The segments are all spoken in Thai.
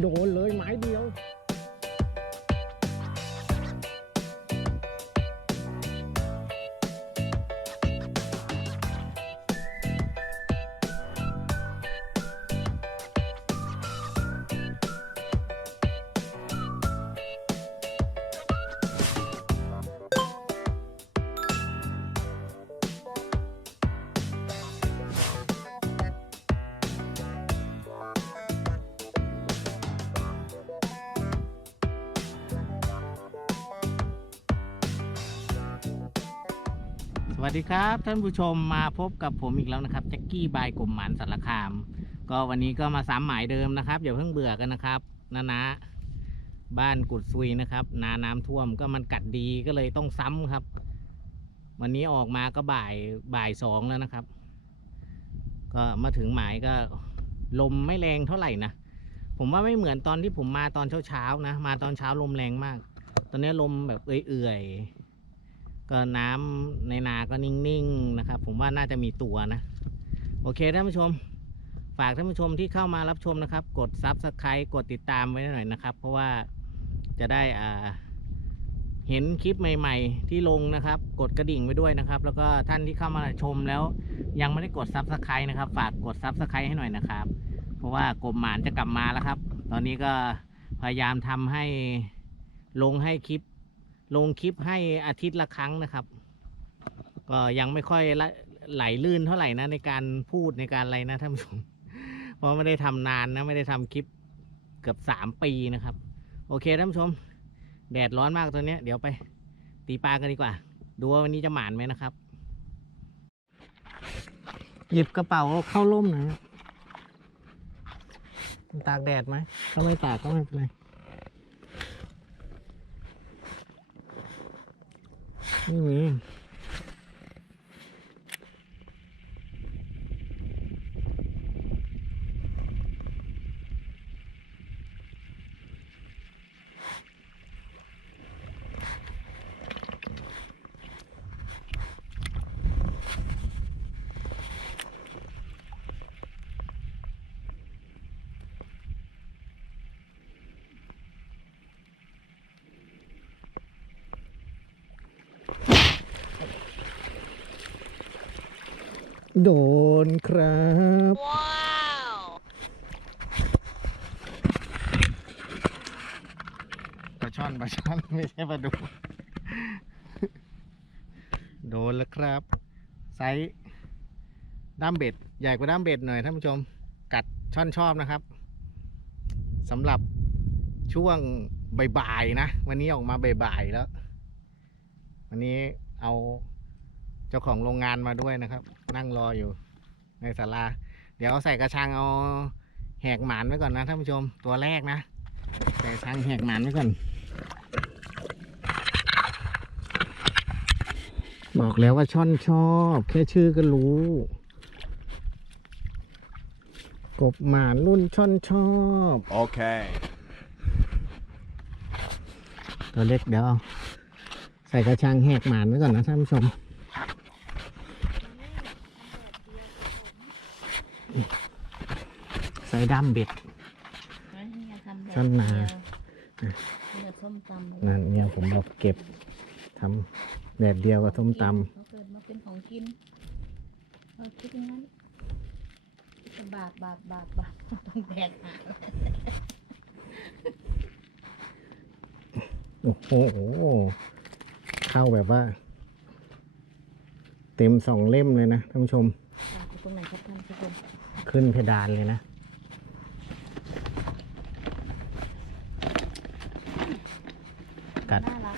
โดนเลยไม้เดียว ดีครับ ท่านผู้ชมมาพบกับผมอีกแล้วนะครับแจ็คกี้บายกลมหมันสารคาม ก็วันนี้ก็มาซ้ำหมายเดิมนะครับอย่าเพิ่งเบื่อกันนะครับนานะบ้านกุดซุยนะครับนาน้ำท่วมก็มันกัดดีก็เลยต้องซ้ำครับ วันนี้ออกมาก็บ่ายบ่ายสองแล้วนะครับ ก็มาถึงหมายก็ลมไม่แรงเท่าไหร่นะผมว่าไม่เหมือนตอนที่ผมมาตอนเช้าๆนะ มาตอนเช้าลมแรงมาก ตอนนี้ลมแบบเอื่อยๆ ก็น้ำในนาก็นิ่งๆนะครับ ผมว่าน่าจะมีตัวนะ โอเคท่านผู้ชม ฝากท่านผู้ชมที่เข้ามารับชมนะครับ กดซับสไครต์กดติดตามไว้หน่อยนะครับ เพราะว่าจะได้อ่าเห็นคลิปใหม่ ๆ ที่ลงนะครับ กดกระดิ่งไว้ด้วยนะครับ แล้วก็ท่านที่เข้ามาชมแล้วยังไม่ได้กดซับสไครต์นะครับ ฝากกดซับสไครต์ให้หน่อยนะครับ เพราะว่ากบหมานจะกลับมาแล้วครับ ตอนนี้ก็พยายามทำให้ลงให้คลิป ลงคลิปให้อาทิตย์ละครั้งนะครับ ก็ยังไม่ค่อยไหลลื่นเท่าไหร่นะในการพูดในการอะไรนะท่านผู้ชมเพราะไม่ได้ทำนานนะไม่ได้ทำคลิปเกือบสามปีนะครับ โอเคท่านผู้ชม แดดร้อนมากตอนเนี้ย เดี๋ยวไป ตีปลากันดีกว่า ดูว่าวันนี้จะหมานไหมนะครับ หยิบกระเป๋าเข้าร่มหน่อยนะตากแดดไหมก็ไม่ตากก็ไม่เป็นไร ไม่ โดนครับปลาช่อนปลาช่อนไม่ใช่ปลาดุกโดนแล้วครับ ไซส์ด้ามเบ็ด ใหญ่กว่าด้ามเบ็ดหน่อยท่านผู้ชม กัดช่อนชอบนะครับสำหรับช่วงบ่ายๆนะ วันนี้ออกมาบ่ายๆแล้ว วันนี้เอา เจ้าของโรงงานมาด้วยนะครับ นั่งรออยู่ในศาลา เดี๋ยวเอาใส่กระชังเอาแหกหมานไว้ก่อนนะท่านผู้ชมตัวแรกนะใส่กระชังแหกหมานไว้ก่อน บอกแล้วว่าช่อนชอบ แค่ชื่อก็รู้ กบหมานรุ่นช่อนชอบ Okay. ตัวเล็กเดี๋ยวเอาใส่กระชังแหกหมานไว้ก่อนนะท่านผู้ชม ใส่ดั้มเบ็ดส้นนาเนื้อส้มตำนั่นเนี่ยผมบอกเก็บทำแดดเดียวกับส้มตเขาเกิดมาเป็นของกินเราคิดอย่างนั้นจะบาปบาปบาปบาปต้องแบกหาำโอ้โหเข้าแบบว่า เต็มสองเล่มเลยนะท่านผู้ชมบาปอยู่ตรงไหนครับท่านผู้ชมขึ้นเพดานเลยนะ กัด น่ารั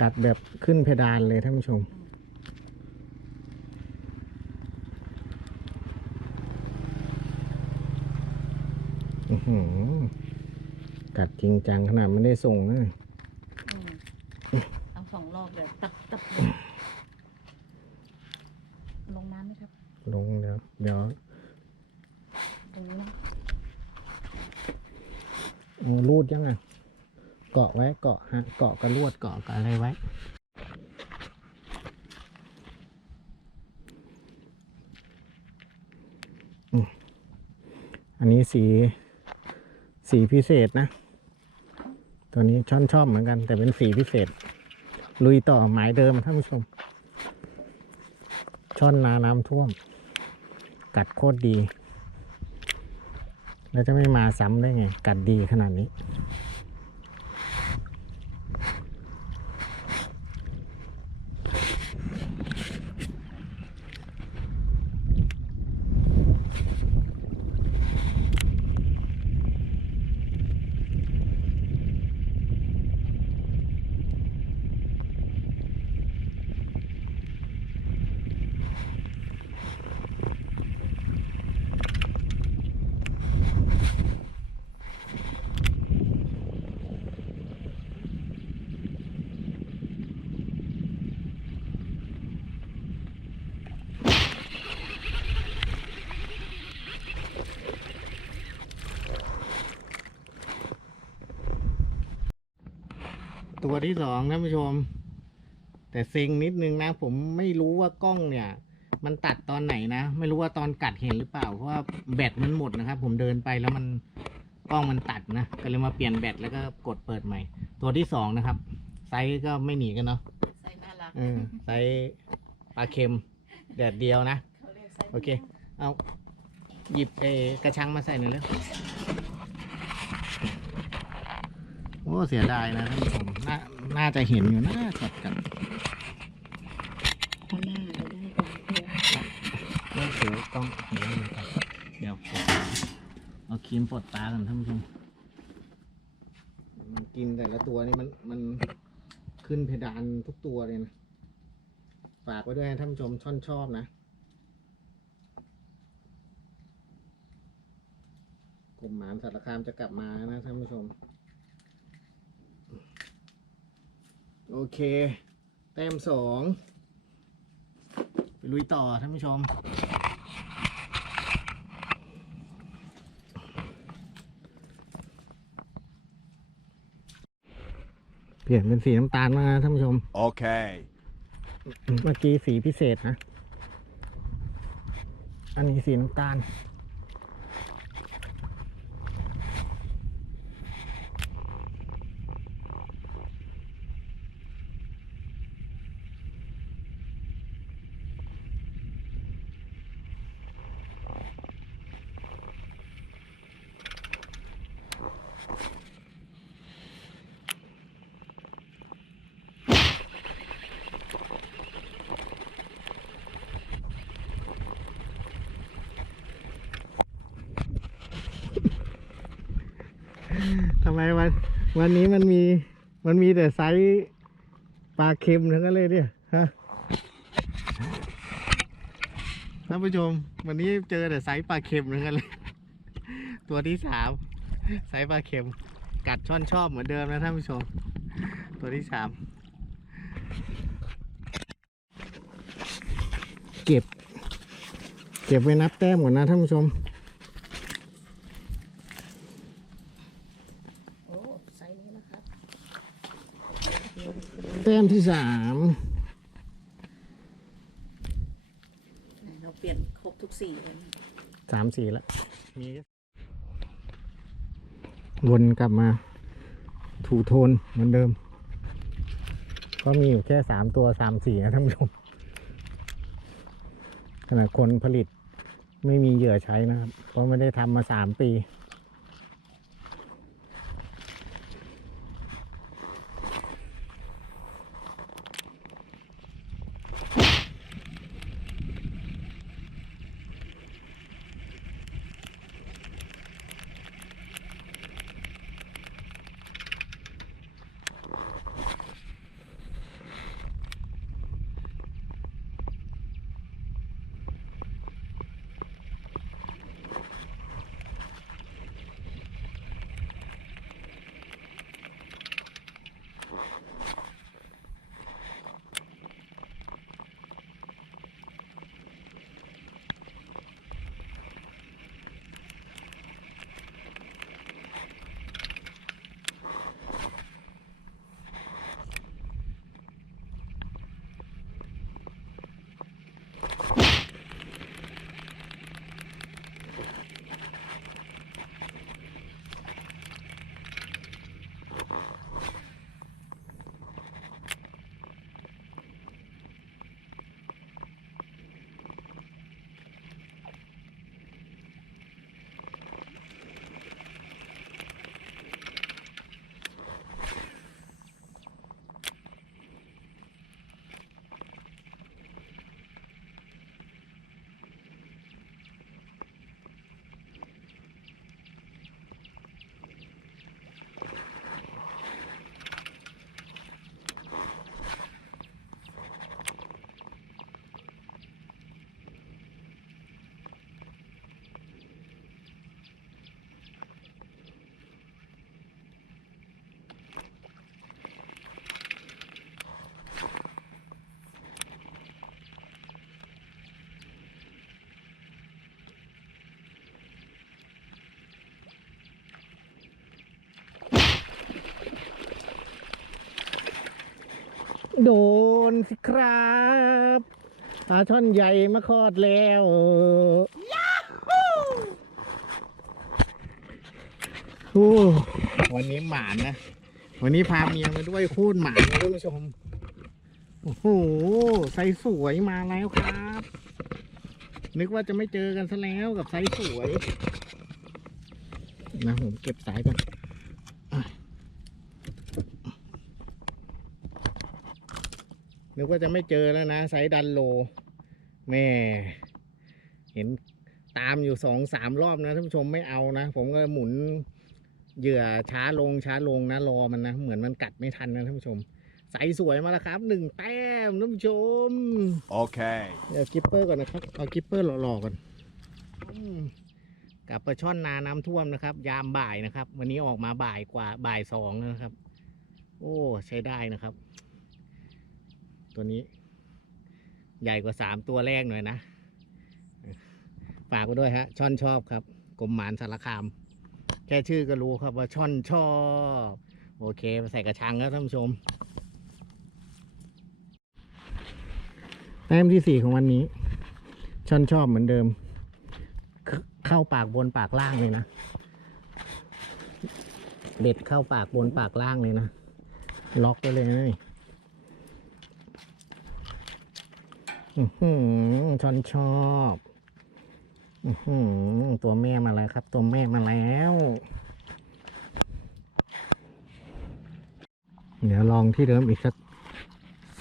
กัดแบบขึ้นเพดานเลยท่านผู้ชมอือหือกัดจริงจังขนาดไม่ได้ส่งนะอืมเอาสองรอบเลยตับตับลงน้ำไหมครับ ลงเดี๋ยวเดี๋ยวตรงนี้นะรูดยังไง เกาะไว้เกาะฮะเกาะกระลวดเกาะกับอะไรไว้ อันนี้สีสีพิเศษนะ ตัวนี้ช่อนชอบเหมือนกัน แต่เป็นสีพิเศษ ลุยต่อหมายเดิมท่านผู้ชม ช่อนนาน้ำท่วม กัดโคตรดี แล้วจะไม่มาซ้ำได้ไง กัดดีขนาดนี้ ตัวที่สองท่านผู้ชม แต่เซ็งนิดนึงนะ ผมไม่รู้ว่ากล้องเนี่ย มันตัดตอนไหนนะ ไม่รู้ว่าตอนกัดเห็นหรือเปล่า เพราะว่าแบตมันหมดนะครับ ผมเดินไปแล้วมันกล้องมันตัดนะ ก็เลยมาเปลี่ยนแบตแล้วก็กดเปิดใหม่ ตัวที่สองนะครับ ไซส์ก็ไม่หนีกันเนาะใส่น่ารักเออไซส์ปลาเค็มแดดเดียวนะ เขาเรียกไซส์โอเค เอาหยิบเอกระชังมาใส่หน่อยเลยโอ้เสียดายนะท่านผู้ชม น่าน่าจะเห็นอยู่นะกัดกัดข้างหน้าจะได้ก่อนเพื่อเรื่องถือกล้องเดี๋ยวนะครับเดี๋ยวผมเอาครีมปลดตากันท่านผู้ชมมันกินแต่ละตัวนี่มันมันขึ้นเพดานทุกตัวเลยนะ ฝากไว้ด้วยนะท่านผู้ชมช่อนชอบนะกลุ่มหมานสารคามจะกลับมานะท่านผู้ชม โอเค แต้มสองไปลุยต่อท่านผู้ชม เปลี่ยนเป็นสีน้ำตาลมางนะท่านผู้ชม Okay. เมื่อกี้สีพิเศษนะ อันนี้สีน้ำตาล ทำไม วันนนี้มันมีมันมีแต่ไซส์ปลาเค็มทั้งนั้นเลยเนี่ยฮะท่านผู้ชม วันนี้เจอแต่ไซส์ปลาเค็มทั้งนั้นเลย ตัวที่สามไซส์ปลาเค็ม กัดช่อนชอบเหมือนเดิมนะท่านผู้ชม ตัวที่สามเก็บ เก็บไว้นับแต้มก่อนนะท่านผู้ชม โอ้ไซส์นี้นะครับ แต้มที่สามเราเปลี่ยนครบทุกสีเลยนะสามสี่แล้วมีวนกลับมาถูโทนเหมือนเดิม ก็มีอยู่แค่สามตัวสามสีนะท่านผู้ชมขณะคนผลิตไม่มีเหยื่อใช้นะครับ เพราะไม่ได้ทำมาสามปี โดนสิครับปลาช่อนใหญ่มาคลอดแล้วโอ้วันนี้หมานนะ วันนี้พาเมียมาด้วยโคตรหมานเลยท่านผู้ชม โอ้โหไซส์สวยมาแล้วครับ นึกว่าจะไม่เจอกันซะแล้วกับไซส์สวย นะผมเก็บสายก่อนอะ นึกว่าจะไม่เจอแล้วนะไซส์ดันโล แม่ เห็นตามอยู่สองสามรอบนะท่านผู้ชมไม่เอานะ ผมก็หมุนเหยื่อช้าลงช้าลงนะรอมันนะ เหมือนมันกัดไม่ทันนะท่านผู้ชมใสสวยมาแล้วครับหนึ่งแต้มท่านผู้ชม Okay. เดี๋ยวกิปเปอร์ก่อนนะครับ เอากิปเปอร์หล่อๆก่อนอืมกับปลาช่อนนาน้ำท่วมนะครับ ยามบ่ายนะครับ วันนี้ออกมาบ่ายกว่าบ่ายสองแล้วนะครับ โอ้ ใช้ได้นะครับ ตัวนี้ ใหญ่กว่าสามตัวแรกหน่อยนะ ฝากไว้ด้วยฮะ ช่อนชอบครับกรมหมานสารคาม แค่ชื่อก็รู้ครับว่าช่อนชอบ โอเคไปใส่กระชังแล้วท่านผู้ชมแต้มที่สี่ของวันนี้ ช่อนชอบเหมือนเดิม เข้าปากบนปากล่างเลยนะ เด็ดเข้าปากบนปากล่างเลยนะ ล็อกไว้เลยนะนี่อื้อหือ ชอนชอบอื้อหือตัวแม่มาแล้วครับ ตัวแม่มาแล้ว เดี๋ยวลองที่เดิมอีกสัก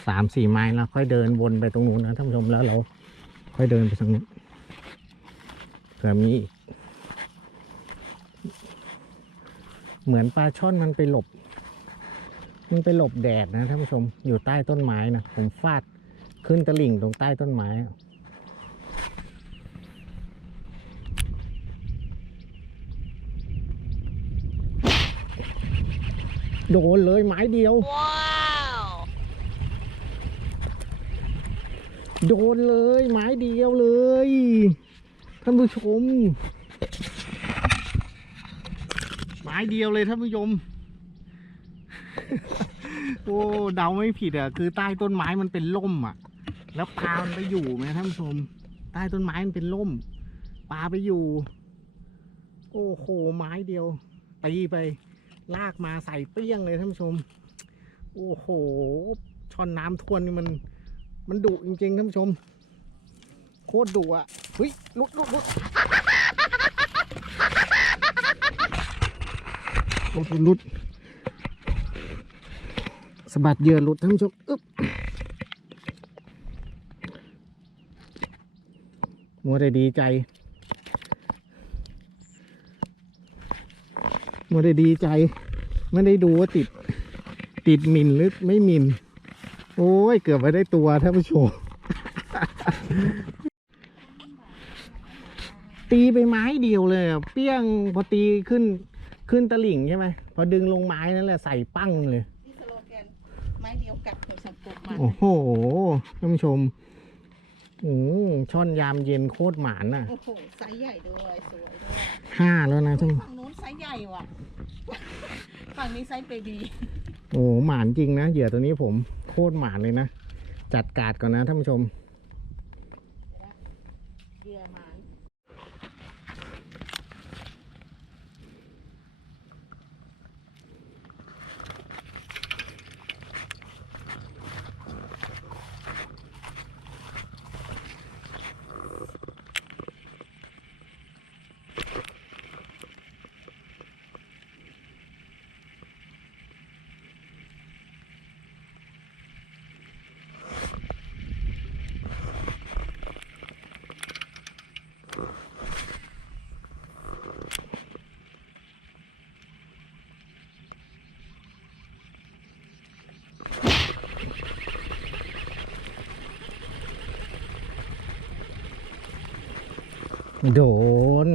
สามสี่ไม้แล้วค่อยเดินวนไปตรงนู้นนะท่านผู้ชมแล้วเรา ค่อยเดินไปทางนู้นเผื่อมีอีกเหมือนปลาช่อนมันไปหลบ มันไปหลบแดดนะท่านผู้ชมอยู่ใต้ต้นไม้นะผมฟาด ขึ้นตะลิ่งตรงใต้ต้นไม้อะโดนเลยไม้เดียวโดนเลยไม้เดียวเลย ท่านผู้ชม ไม้เดียวเลยท่านผู้ชม โอ้ เดาไม่ผิดอะ คือใต้ต้นไม้มันเป็นล่มอะ แล้วปลามันไปอยู่ไหมท่านผู้ชม ใต้ต้นไม้มันเป็นล่ม ปลาไปอยู่ โอ้โหไม้เดียวตีไป ลากมาใส่เปี้ยงเลยท่านผู้ชม โอ้โหช่อนน้ำทวนนี่มัน มันดุจริงๆท่านผู้ชม โคตรดุอะเฮ้ยลุดลุดลุดลุดลุดสะบัดเหยื่อลุดท่านผู้ชมอึ๊บ มัวแต่ดีใจ มัวแต่ดีใจ ไม่ได้ดูว่าติด ติดหมินหรือไม่หมิน โอ้ย เกือบไปได้ตัวท่านผู้ชม ตีไปไม้เดียวเลยอะเปี้ยงพอตีขึ้นขึ้นตะหลิ่งใช่ไหมพอดึงลงไม้นั่นแหละใส่ปั้งเลยนี่สโลแกนไม้เดียวกัดหัวสับปกมันโอ้โหท่านผู้ชม โอ้ช่อนยามเย็นโคตรหมานอะโอ้โหไซส์ใหญ่ด้วยสวยด้วยห้าแล้วนะท่านฝั่งนู้นไซส์ใหญ่ว่ะฝั่งนี้ไซส์เบบีโอ้หมานจริงนะเหยื่อตัวนี้ผมโคตรหมานเลยนะจัดการดก่อนนะท่านผู้ชม เหยื่อหมาน โดน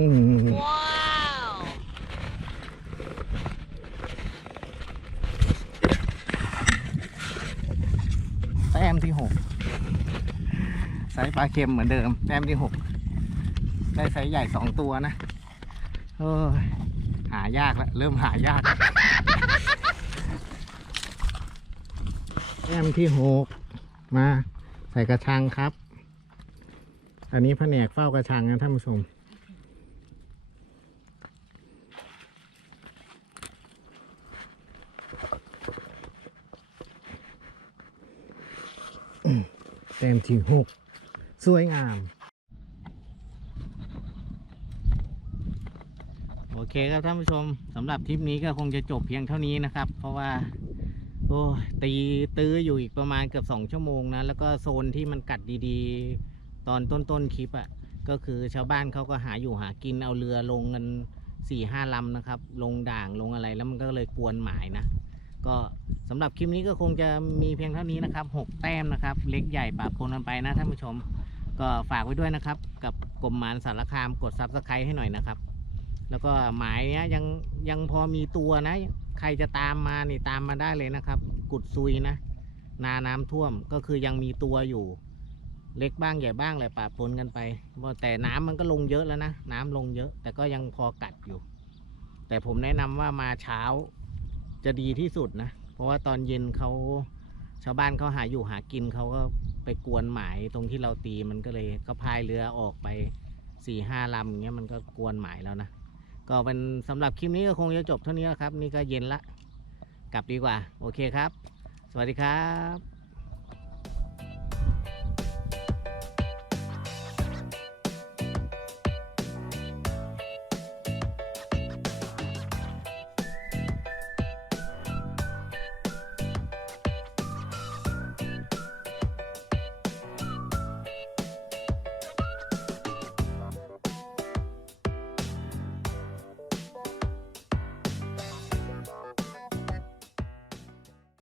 แต้มที่หกไซส์ปลาเค็มเหมือนเดิม แต้มที่หกได้ไซส์ใหญ่สองตัวนะเออหายากแล้วเริ่มหายากยแอมที่หกมาใส่กระชังครับ อันนี้แผนกเฝ้ากระชังนะท่านผู้ชมแต้มที่หกสวยงาม โอเคครับท่านผู้ชมสำหรับทริปนี้ก็คงจะจบเพียงเท่านี้นะครับ เพราะว่าโอ้ตีตื้ออยู่อีกประมาณเกือบสองชั่วโมงนะ แล้วก็โซนที่มันกัดดีๆ ตอนต้นๆคลิปอะ่ะก็คือชาวบ้านเขาก็หาอยู่หากินเอาเรือลงกันสี่ห้าลำนะครับ ลงด่างลงอะไรแล้วมันก็เลยกวนหมายนะ ก็สำหรับคลิปนี้ก็คงจะมีเพียงเท่านี้นะครับหกแต้มนะครับ เล็กใหญ่ปะปนกันไปนะท่านผู้ชม ก็ฝากไว้ด้วยนะครับ กับกรมหมานสารคามกดซับสไครต์ให้หน่อยนะครับ แล้วก็หมายเนี้ยยังยังพอมีตัวนะ ใครจะตามมานี่ตามมาได้เลยนะครับ กุดซุยนะ นาน้ำท่วมก็คือยังมีตัวอยู่ เล็กบ้างใหญ่บ้างแหละปะปนกันไปแต่น้ำมันก็ลงเยอะแล้วนะน้ำลงเยอะ แต่ก็ยังพอกัดอยู่ แต่ผมแนะนำว่ามาเช้าจะดีที่สุดนะ เพราะว่าตอนเย็นเขาชาวบ้านเขาหาอยู่หากินเขาก็ไปกวนหมายตรงที่เราตีมันก็เลยเขาพายเรือออกไปสี่ห้าลำอย่างเงี้ยมันก็กวนหมายแล้วนะ ก็เป็นสำหรับคลิปนี้ก็คงจะจบเท่านี้แล้วครับ นี่ก็เย็นละ กลับดีกว่า โอเคครับ สวัสดีครับ